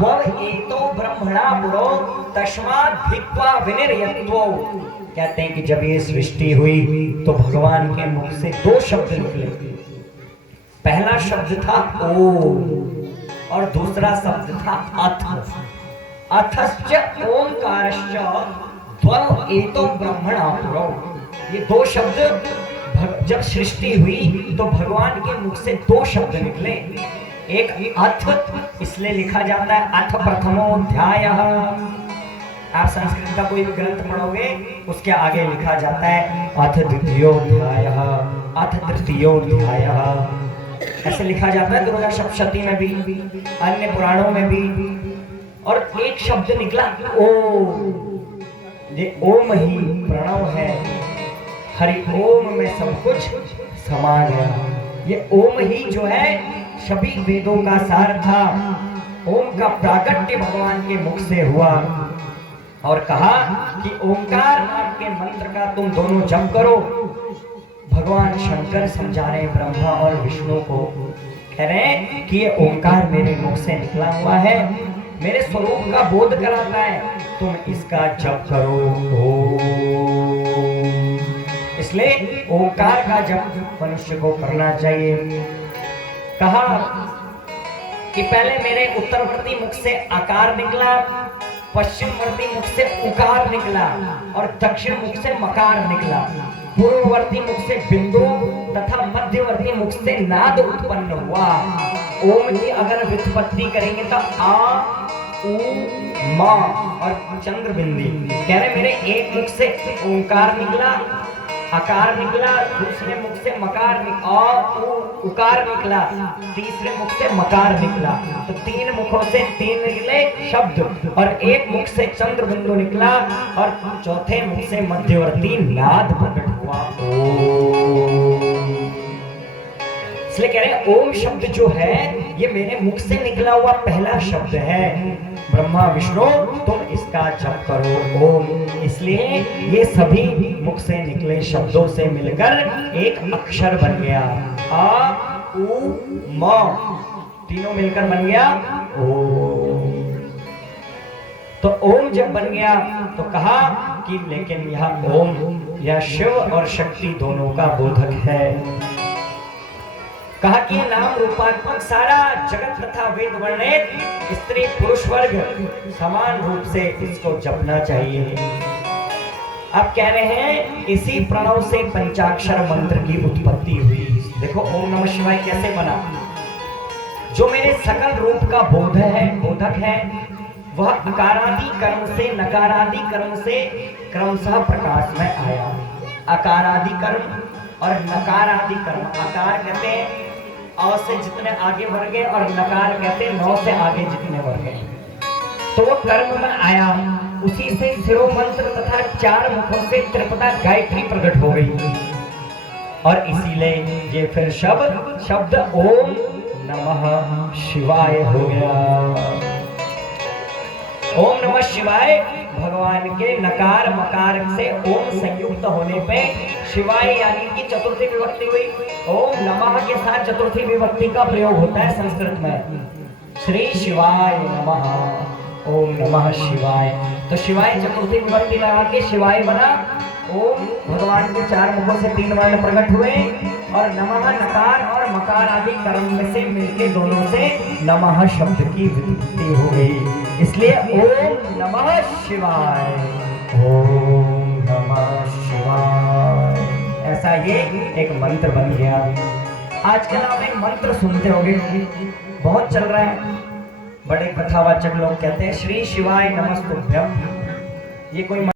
त्वं एतो ब्रह्मणा पुरो तस्मात् भिक्त्वा विनिर्यत्वो। कहते हैं कि जब ये सृष्टि हुई तो भगवान के मुख से दो शब्द निकले। पहला शब्द था ओम और दूसरा शब्द था अथ। अथश्च ओंकारश्च त्वं एतो ब्रह्मणा पुरो। ये दो शब्द जब सृष्टि हुई तो भगवान के मुख से दो शब्द निकले। एक अथ इसलिए लिखा जाता है अथ प्रथमोऽध्यायः। आप संस्कृत का कोई भी ग्रंथ पढ़ोगे उसके आगे लिखा जाता है अथ द्वितीयोऽध्यायः, अथ तृतीयोऽध्यायः, ऐसे लिखा जाता है। दुर्गा सप्तशती में भी, अन्य पुराणों में भी। और एक शब्द निकला ओम। ये ओम ही प्रणव है, हरि ओम में सब कुछ समा गया। ये ओम ही जो है सभी वेदों का सार था। ओम का प्राकट्य भगवान के मुख से हुआ और कहा कि ओंकार नाम के मंत्र का तुम दोनों जप करो। भगवान शंकर समझा रहे ब्रह्मा और विष्णु को, कह रहे हैं कि ये ओंकार मेरे मुख से निकला हुआ है, मेरे स्वरूप का बोध कराता है, तुम इसका जप करो। इसलिए ओंकार का जप मनुष्य को करना चाहिए। कहा कि पहले मेरे उत्तरवर्ती मुख से आकार निकला, पश्चिमवर्ती मुख से उकार निकला और दक्षिण मुख से मकार निकला। पूर्ववर्ती मुख से बिंदु तथा मध्यवर्ती मुख से नाद उत्पन्न हुआ। ओम की अगर व्युत्पत्ति करेंगे तो आ उ मा और चंद्र बिंदी। कह रहे मेरे एक मुख से ओंकार निकला, आकार निकला, दूसरे मुख से मकार निकला, उकार निकला, तीसरे मुख से मकार निकला। तो तीन मुखों से तीन निकले शब्द और एक मुख से चंद्र बिंदु निकला और चौथे मुख से मध्यवर्ती नाद प्रकट हुआ। इसलिए कह रहे ओम शब्द जो है ये मेरे मुख से निकला हुआ पहला शब्द है। ब्रह्मा विष्णु तुम इसका जप करो ओम। इसलिए ये सभी मुख से निकले शब्दों से मिलकर एक अक्षर बन गया। आ उ म तीनों मिलकर बन गया ओम। तो ओम जब बन गया तो कहा कि लेकिन यह ओम यह शिव और शक्ति दोनों का बोधक है। कहा कि नाम रूपात्मक सारा जगत तथा वेद वर्णित स्त्री पुरुष वर्ग समान रूप से इसको जपना चाहिए। आप कह रहे हैं इसी प्रणव से पंचाक्षर मंत्र की उत्पत्ति हुई। देखो ओम नमः शिवाय कैसे बना। जो मेरे सकल रूप का बोधक है वह अकारादि कर्म से नकारादि कर्म से क्रमशः प्रकाश में आया। अकारादि कर्म और नकारादि कर्म। आकार कहते हैं अ से जितने आगे वर्गे और नकार कहते हैं नौ से आगे जितने वर्गे। तो वो कर्म में आया, उसी से शिरो मंत्र तथा चार मुखों से त्रिपदा गायत्री प्रकट हो गई। और इसीलिए ये फिर शब्द ओम नमः शिवाय हो गया। ओम नमः शिवाय भगवान के नकार मकार से ओम संयुक्त होने पे शिवाय यानी कि चतुर्थी विभक्ति हुई। ओम नमः के साथ चतुर्थी विभक्ति का प्रयोग होता है संस्कृत में। श्री शिवाय नमः, ओम नमः शिवाय। तो शिवाय चतुर्थी विभक्ति लगा के शिवाय बना। ओम भगवान के चार मुखों से तीन वर्ण प्रकट हुए और नमः नकार और मकार आदि कर्म में से मिलके दोनों से नमः शब्द की व्युत्पत्ति हो गई। इसलिए ओम नमः शिवाय, ओम नमः शिवाय, ऐसा ये एक मंत्र बन गया। आजकल आप एक मंत्र सुनते होंगे, बहुत चल रहा है। बड़े कथावाचक लोग कहते हैं श्री शिवाय नमस्तुभ्यम। ये कोई